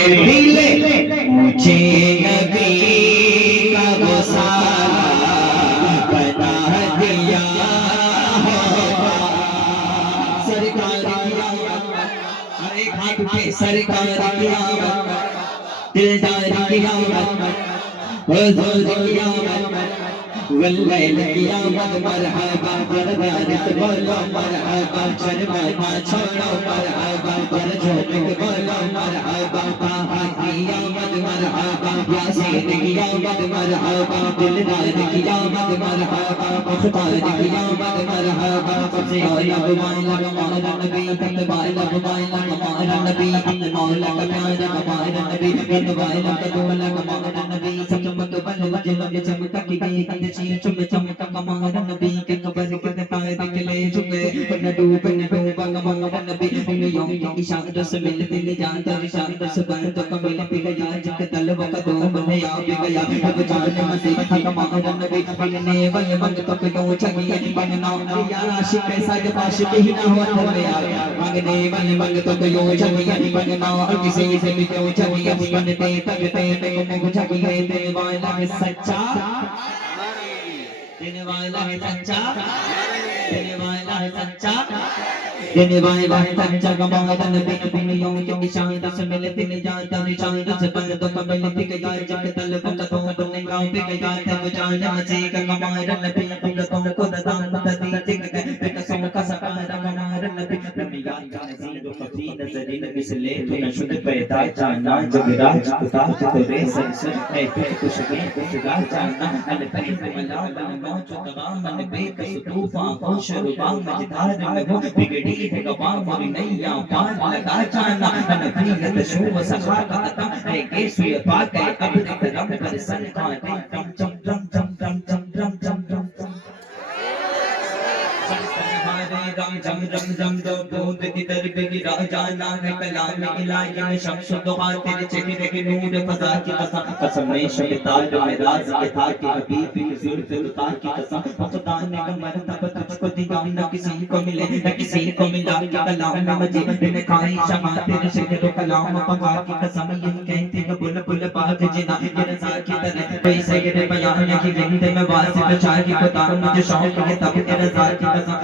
दिल मुझे नबी का वो साला बना दिया होगा। सरकार की आमद, हर एक हाथ उठे, सरकार की आमद, दिलदार की आमद, हुजूर की आमद, वल्लैल की आमद, मरहबा बरदारत बोलो मरहबा, शर्माना छोड़ो मरहबा, बरझोल के बोलो मरहबा, बाहा की आमद मरहबा, यासीन की आमद मरहबा, दिलदार की आमद मरहबा, मुख्तार की आमद मरहबा, सबसे औला हमारा हमारा नबी, तकबाला हमारा नबी, मौला का प्यारा हमारा नबी, बनवाला का दूल्हा हमारा नबी, चमक बल वजह चमक की गई चुम चमक हमारा नबी के कबर के तारे निकले झुके न डूब हमारा नबी उंगलियों की इशारत से मिल दिल जानता इशारत से बंद तो कमिल पे गया जिसके तलब का दो बने आ भी गया अब जाने मसीह हमारा नबी बनने बन बन तो क्यों चाहिए बनना या आशिक ऐसा जब आशिक ही ना हो अंदर यार मांगने बन तो क्यों चाहिए बनना और किसी से भी क्यों चाहिए बनते तकते को मुझ चाहिए तेरे वाला है सच्चा, देने वाला है सच्चा, देने वाला है सच्चा, देने वाला है सच्चा कमाता नबी दुनिया में क्यों शांत से मिलते नहीं जानता निशान से बंद तो कमल के गाय जब तलब का तो बने गांव पे गया तब जाने मचे का कमारा नबी तुम को दान तदी जिग पे कसम का सकारा कमारा नबी दुनिया का नजीर कफी नजरीन मिसले तो नशुद पैदा जाना जब राज उतार तो रे सर है फिर कुछ के कुछ गा जाना अल तक मला बन मौज तमाम मन बेकस तूफान होश रुबा मझधार में वो बिगड़ी है गवा मोरी नैया पार लगा जाना नफीयत शो सखा का अता है केसुय पाक है अब रम पर सन का टम चम चम चम चम चम चम चम चम चम रम जम जम जम दो बूंद की दर पे गिरा जाना है कलाम इलाही में शम्स दुआ तेरे चेहरे के नूर फजा की कसम में शैतान में राज के था कि हबीब की जुल्फ उतार की कसम खुदा ने मरतबा तुझको दिया न किसी को मिले न किसी को मिला कि कलाम में मजीद ने खाई शमा तेरे शहर कलाम पगा की कसम ये कहते हैं बुलबुल बाग जिना ये रजा की तरह कोई सैयद बयान की जिंदे में वासिफ चाह की खुदा मुझे शौक है तब तेरे रजा की कसम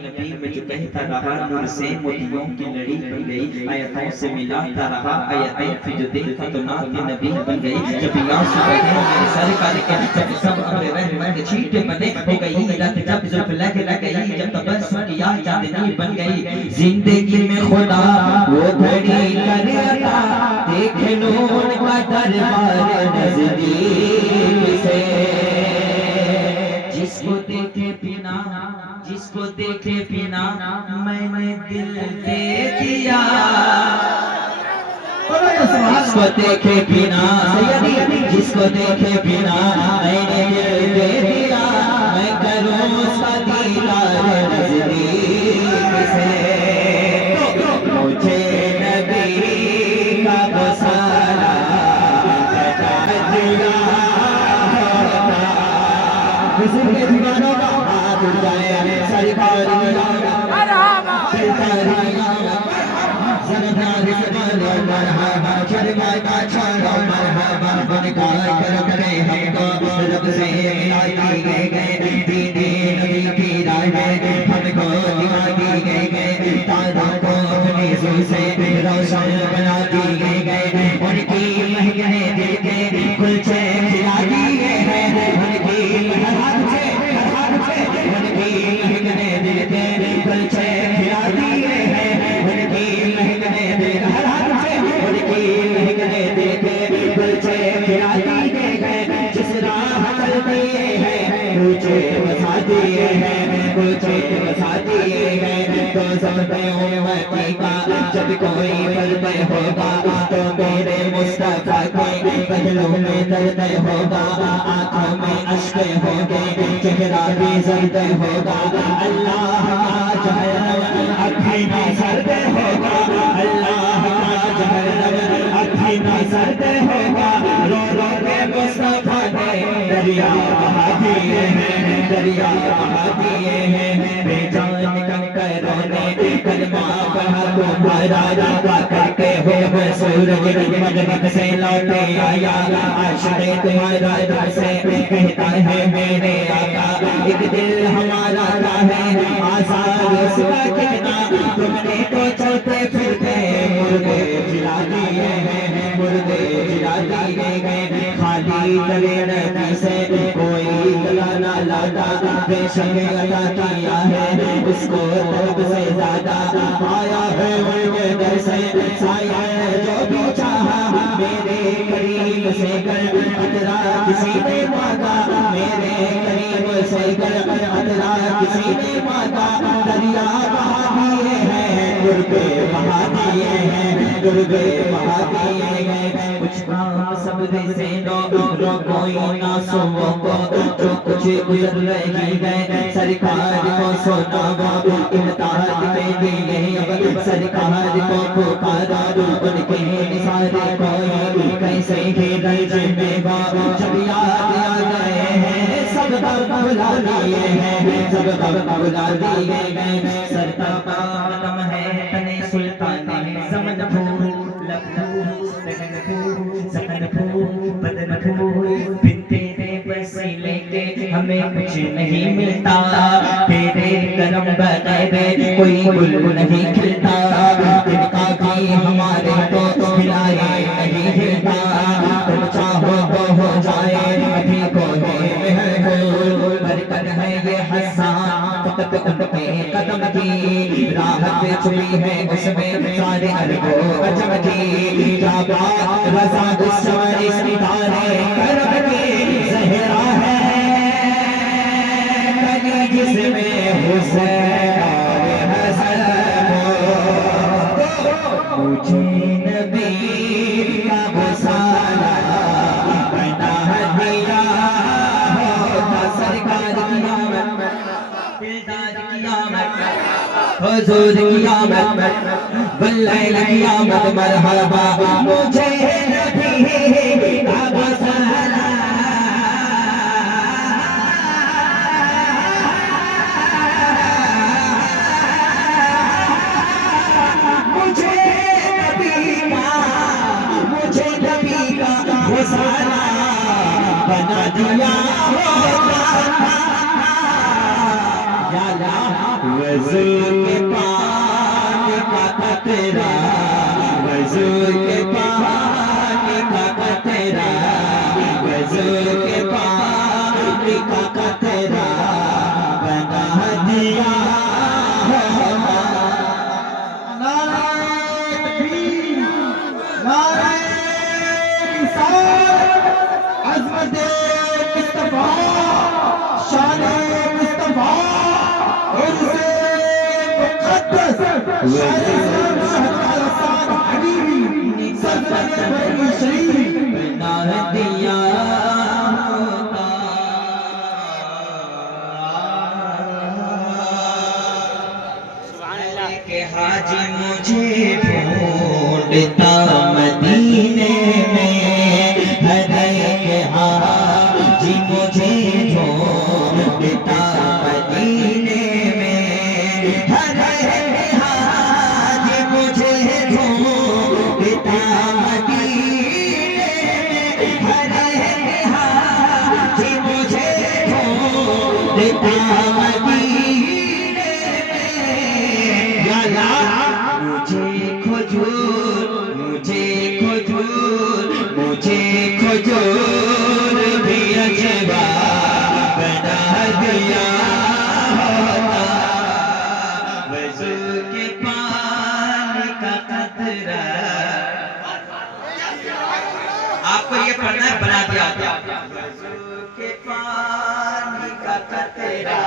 नबी में जो कहता रहा नूर से मोतियों की लड़ी बन गई आयतों से मिलाता रहा आयतें फिर जो देखा तो नात नबी बन गई जब आंसू बहे मेरे सरकार के जब सब अम्र रहमत के छींटे बने हो गई रात जब जुल्फ लग गई जब तबस्सुम किया चांदनी बन गई जिंदगी में खुदा वो घड़ी करता देख नूर का दरबार नजदीक से जिसको देखे बिना जिसको देखे बिना मैंने दिल दे दिया जिसको देखे बिना जिसको देखे बिना मैंने दिल दे दिया मैं करूँ उसका दीदार नजदीक से मुझे नबी का बसारा बता दिया किसी के दीवानों का हाथ उठाए सरकार मरहबा शर्मा का छोड़ो मरहबा उनका करे हमको रब से मिलाती गए दीदी नबी की राह में हमको दिखाती गए तारों को अपने सुर से रोशन बनाती गए उनकी महकने दिल के कुलचे खिलाती है उनकी उनकी महकने दिल के कुलचे खिलाती है उनकी महकने दिल जिस राह चलती है मुझे बसाती है मुझे बसाती है तो समझते हो का जब कोई फर्द होगा तो मेरे मुस्तफा के बदलों में दर्द होगा आंखों में अश्क होंगे चेहरा भी जर्द होगा अल्लाह का जहन्नम अभी ना सर्द होगा अल्लाह का जहन्नम अभी ना सर्द होगा रो रो के मुस्तफा ने दरिया बहा दिए हैं दरिया बहा दिए हैं बेजान कंकरों ने कलमा पढ़ा तुम्हारा करके हो सूरज मगरिब से लौटे आया, आशिक़े तुम्हारा दर से कहता है मेरे आका, एक दिल हमारा है आज़ाद उसका कहना, तुमने तो चलते फिरते मुर्दे जिला दिए हैं, मुर्दे जिला दिए गए, खाली करे नदी से कोई गला ना लाता, बेशक अता किया है उसको तलब से ज्यादा, आया है उनके दर से साया जो भी चाहा, मेरे करीब से कर अतरा किसी ने मांगा, मेरे करीब से कर अतरा किसी ने मांगा, दरिया बहा दिए हैं गुर्बे बहा दिए हैं, गुर्बे बहा दिए हैं, कुछ काम सब्र से रो कोई ना सुनो को, जो कुछ गुजर रही गए सरकार को सुनावा, इम्तिहान पे दिए अब सरकार को पुकारा, उनके निसारे कोई कैसे ही रंज में जब याद आ गए हैं सब भुला दिए हैं, सब भुला दिए गए, सरता पालम है तने सुल्तान समन फूल लखनऊ सकन फूल बदन फूल, बिन तेरे वसीले के हमें कुछ नहीं मिलता, तेरे करम बगैर कोई गुल नहीं खिलता, तिनका भी हमारे तो खिलाए नहीं हिलता, तुम चाहो तो हो जाए अभी को बरकत है ये हसान फकत उनके कदम की, राहत छुपी है उसमें सारे अरबो अजम की, जाबा रज़ा दुश्मनी सितारे करम की ज़हरा है, कली जिसमें हुसैन और हसन हो, मुझे नबी का वसाला बना दिया होता, सरकार की आमद दिलदार की आमद हुजूर की आमद वल्लैल की आमद मरहबा, मुझे नबी का वसाला वसाला बना दिया होता, वज़ू के पानी का कतरा, वज़ू के पानी का कतरा, वज़ू के पानी का कतरा बना दिया होता, अज़मत मुस्तफ़ा शान मुस्तफ़ा उनसे मुक़द्दस शान हबीबी सल्लल्लाहु शरीफ बना दिया होता, सुभान अल्लाह के हाजी मुझे ढूंढता मदीने में, हाजी मुझे ढूंढता मदीने में, हर हाजी मुझे ढूंढता मदीने में, हर हाजी मुझे ढूंढता मदीने में, या मुझे खजूर मुझे खजूर मुझे खजूर भी अजबा बना दिया होता, वज़ू के पानी का कतरा, आपको ये पढ़ना है बना दिया होता, वज़ू के पानी का कतरा,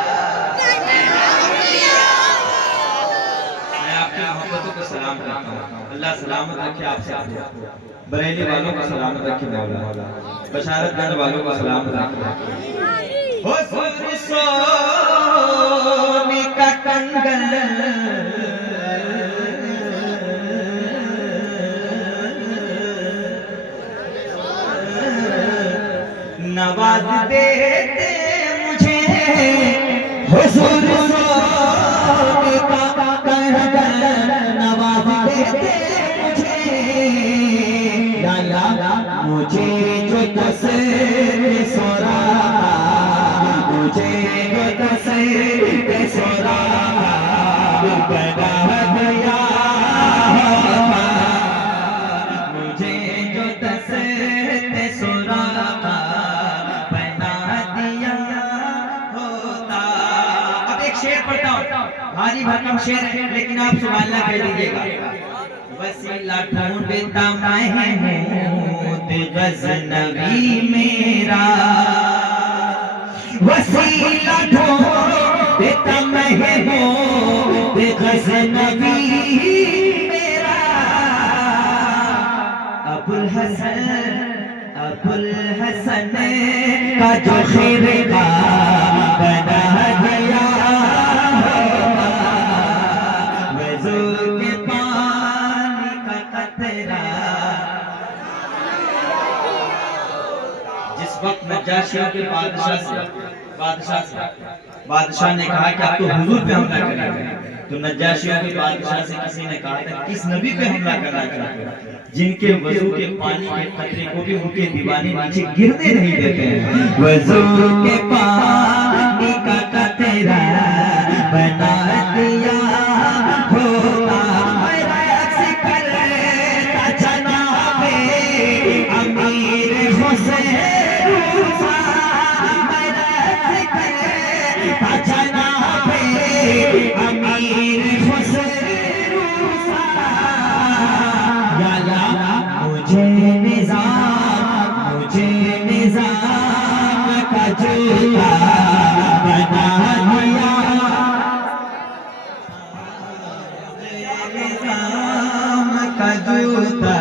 मैं आपकी मोहब्बतों को सलाम करता हूँ, अल्लाह सलामत रखे आपसे, बरेली वालों को सलामत रखे मौला, बशारतगंज वालों को सलामत रखे, हो सोने का कंगन नवाज देते मुझे, हुजूर सोने का कंगन नवाज देते मुझे, मुझे जो सोरा, मुझे जो सोरा बना दिया, मुझे जो सोरा बना दिया होता। अब एक शेर पढ़ता हूँ, भारी भरकम शेर है लेकिन आप सुभान अल्लाह कह दीजिएगा। वसीला ढूंढता महमूद गज़नवी मेरा, वसीला ढूंढता महमूद गज़नवी मेरा, अबुल हसन का जो शेर का बना दिया, वज़ू के पानी का कतरा। जिस वक्त नज्जाशियों के बादशाह ने कहा कि आप तो हुजूर पे हमला करेंगे, तो नज्जाशियों के बादशाह से किसी ने कहा था किस नबी पे हमला करना चाहते हैं, जिनके वजू के पानी के कतरे को भी उनके दीवाने नीचे गिरने नहीं देते हैं। वजू के पानी का कतरा बना दिया होता, जनाबे अमीर हुसैन, अमीर हुसैन, मुझे निजाम का जूता बना दिया, निजाम का जूता।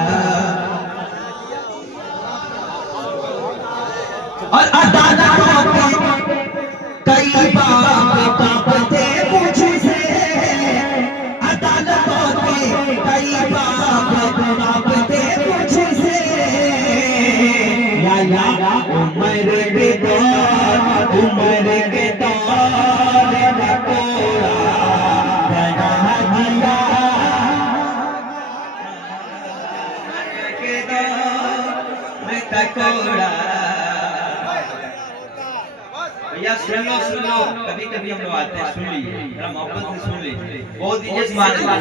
और अदालतों पे कई बाप कांपते मुझसे, अदालतों पे कई बाप कांपते मुझसे, या उम्र के दौर में कोड़ा बना दिया, के दौर में कोड़ा। भैया सुन लो, कभी कभी हम लोग आते हैं, सुन लीजिए, मोहब्बत से सुन लीजिए, बहुत दीजिए सुभान अल्लाह।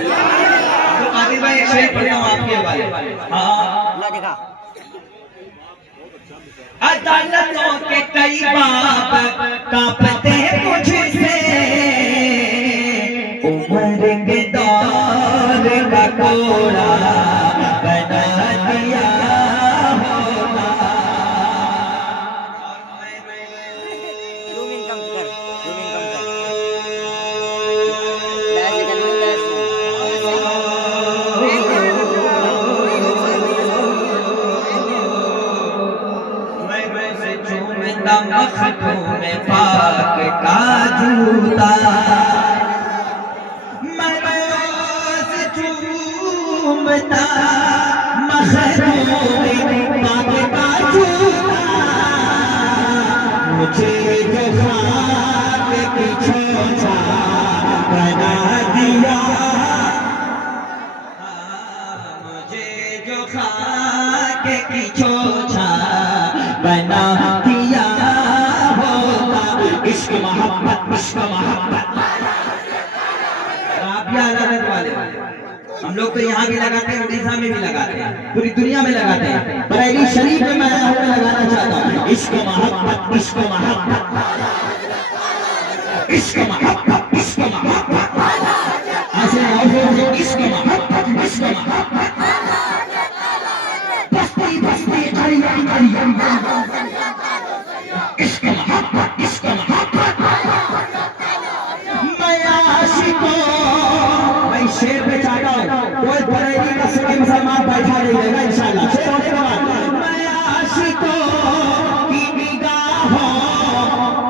तो कादिर भाई एक शेर पढ़ता हूँ आपके हवाले। हाँ, अदालतों के कई बाप कांपते मुझसे, उम्र के दौर का कोड़ा बना दिया होता। मखदूम पाक का जूता, मैं रोज़ चूमता मखदूम पाक का जूता, मुझे जो खाक की छोचा बना दिया, मुझे जो खाक की छोचा बना दिया होता। इश्क मोहब्बत, इश्क मोहब्बत। राबिया अलग वाले हम लोग तो यहाँ भी लगाते हैं, उड़ीसा में भी लगाते हैं, पूरी दुनिया में लगाते हैं। बरेली शरीफ में मैं लगाना चाहता हूँ। इश्क मोहब्बत, इश्क मोहब्बत, इश्क मोहब्बत, इश्क मोहब्बत, ऐसे इश्क मोहब्बत, इश्क मोहब्बत, बस्ती बस्ती गलियां गलियां, इश्क मोहब्बत, इश्क मोहब्बत। मैं आशिकों, मैं शेर पे चाहता हूँ, कोई बरेली का सुनी मुसलमान बैठा नहीं रहेगा इंशाल्लाह। शेर होने के बाद मैं आशिकों की निगाहों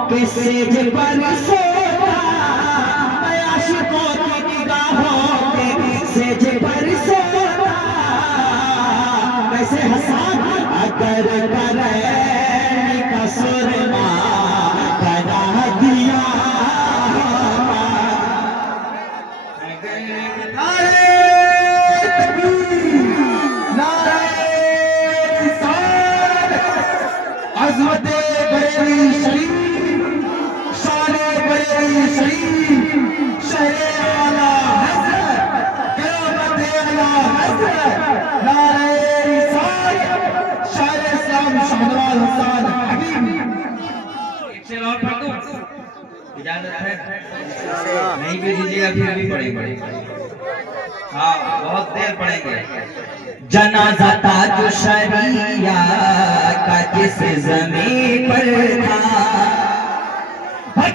के सेज पर सोता, मैं आशिकों की निगाहों के सेज पर सोता, कैसे हसान अगर करे का सुरमा बना दिया। नारे तकबीर, नारे अजमत बरेली शरीफ, शान बरेली शरीफ, शहर आला हज़रत, क़यामत आला हज़रत, नारे रिसालत, शायर इस्लाम शाहनवाज हसन हबीबी। एक शेर और पढ़ दूं? इजाजत है? नहीं भी दीजिएगा फिर भी पढ़ेंगे। हाँ, बहुत देर पढ़ेंगे। जनाजा ताज शरिया का जिस ज़मीन पर था,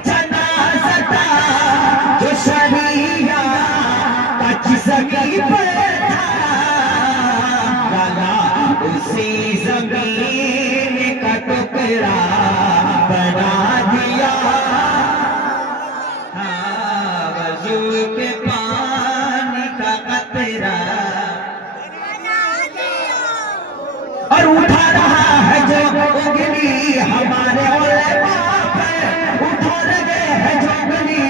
जनाजा ताज शरिया का जिस ज़मीन पर था, उसी ज़मीन का टुकड़ा बना दिया, वज़ू के पानी का कतरा, और उठा रहा है जो उंगली हमारे उलमा पर, उठा रहे है जो उंगली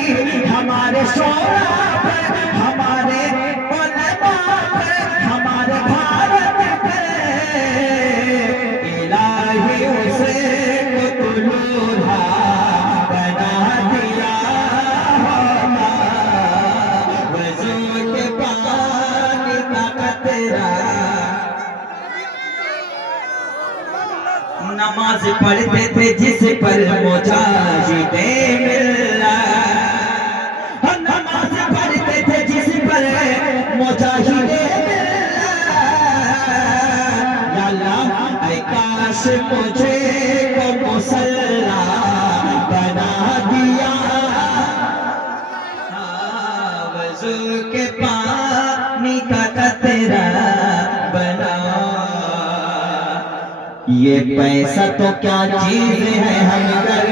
हमारे शोरा पर, हमारे उलमा पर, हमारे भारत पर, इलाही उसे को दूल्हा बना दिया होगा, वज़ू के पानी का कतरा। नमाज पढ़ते थे जिस पर मुजाहिदे मिल्लत, नमाज पढ़ते थे जिस पर मुजाहिदे मिल्लत, या अल्लाह ऐ काश मुझे को मुसल्ला बना दिया, वज़ू के पानी का कतरा बना। ये पैसा तो क्या चीज है, हम कर